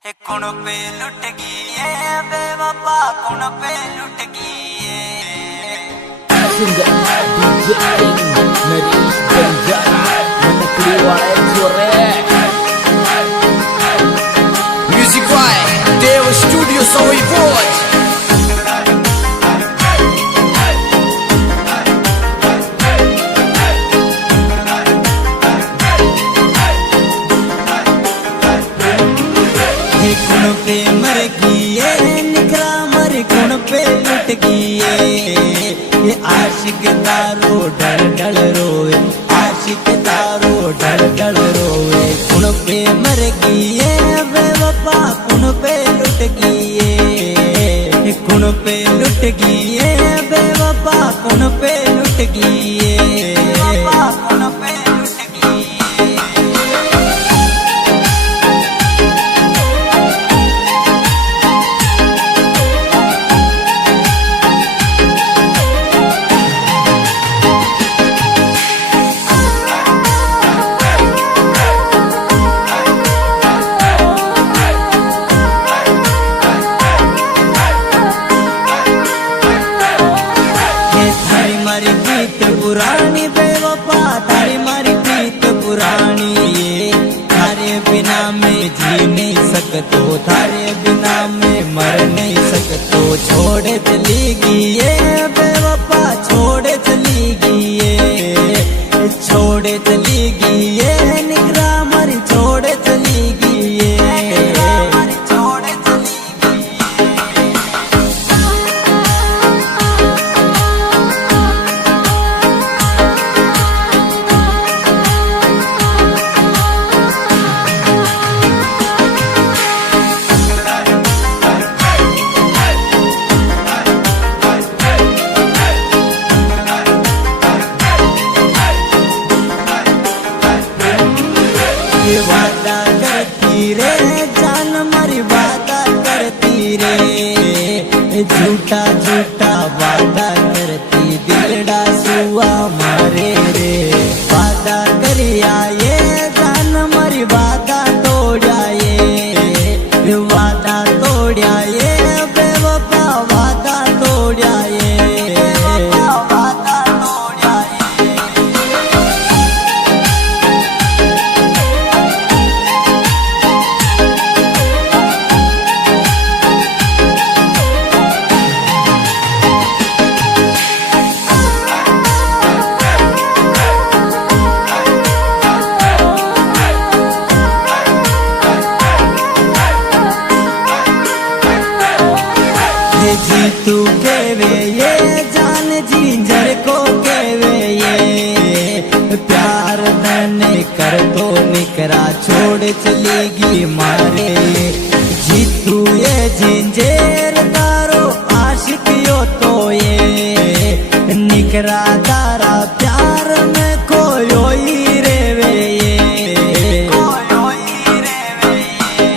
कौन पे लुट गई है बेवफा, कौन पे लुट गई है। Singgahnya DJ Narish Benjana Menekri Warai Jorek Music by Dewa Studio Sawi Boy. कौन पे मर गई है निकरा मर, कौन पे लुट गई है। ये आशिक तारो डल डल रोए, आशिक तारो डल डल रोए। कौन पे मर गई है बेवफा, कौन पे लुट गई है। कौन पे लुट गई है बेवफा, कौन पे लुट गई है। कौन पे लुट गई है। मारी प्रीत पुरानी बेवफा, थारी मारी प्रीत पुरानी। थारे बिना मैं जी नहीं सकतो, थारे बिना मैं मर नहीं सकतो। छोड़ चली गई है बेवफा, छोड़ चली गई है। छोड़ चली गई है निकरा मरी, छोड़ चली गई है। छोड़ चली गई है। वादा करती रे जान मरी, वादा करती रे। झूठा झूठा वादा करती दिलड़ा सुआ मारे रे। वादा करिया ये जान मरी, वादा तोड़ा ये। वादा तोड़ा ये बेवफा, वादा तोड़ा ये। वादा तोड़ा ये। जी तू केवे ये जान जिंजर को केवे ये। प्यार मैंने कर दो निकरा छोड़ चलेगी मारे। जी तू ये जिंजर तारो आशिक यो तो ये। निकरा तारा प्यार में खोयो ही रेवे ये। खोयो ही रेवे ये।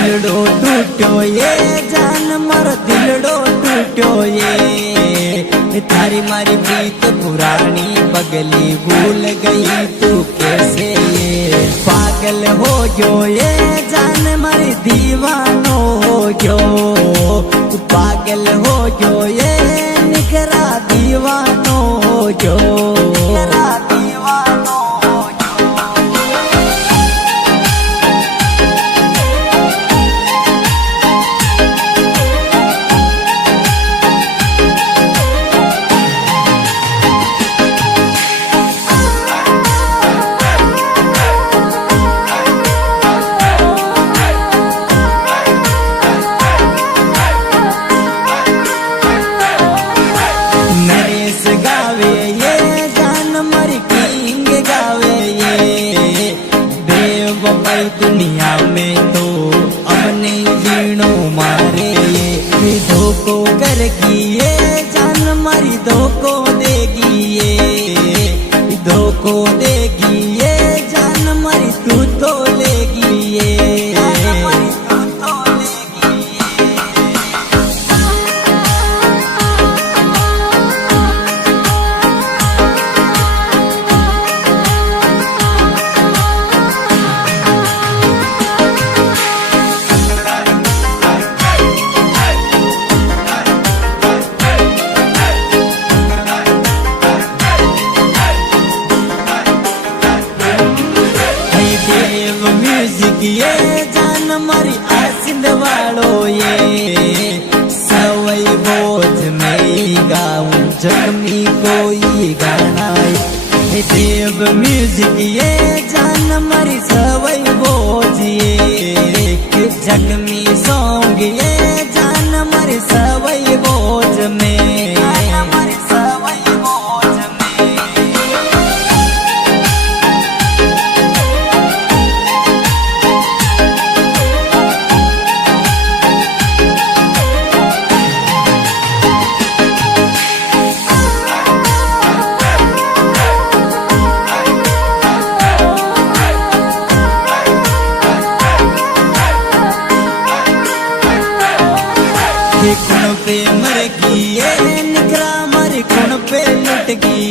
दिलडो टूट्यो ये जान मारो दिलडो टूट्यो ये थारी मारी प्रीत पुरानी पगली भूल गई तू कैसे ये पागल हो गयो ये जान मारी दीवानो हो गयो तू पागल हो गयो ये निकरा दीवानो हो गयो दीवानो हो नरेश गावे ये जान मरी किंग गावे ये बेवफाई दुनिया में तो अपने जीणो मारे ये धोखो करगी ये जान मरी धोखो देगी ये धोखो देगी ये जान मरी तू तो लेगी ये देव म्यूजिक ये जान मारी आसिंद वालो ये सवई बोझ में गाऊं जख्मी कोई गाना ये देव म्यूजिक ये जान मारी सवई बोझ ये जख्मी सॉन्ग ये जान मारी सवई बोझ में खून पे मर गई ये निकरा मर खून पे लुट गई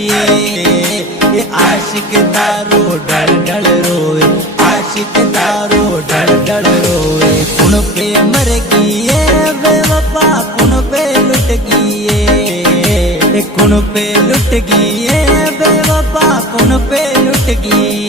ये आशिक तारो डर डर रोए आशिक तारो डर डर रोए खून पे मर गई ये बेवफा खून पे लुट गई ये खून पे लुट गई ये बेवफा खून पे लुट गई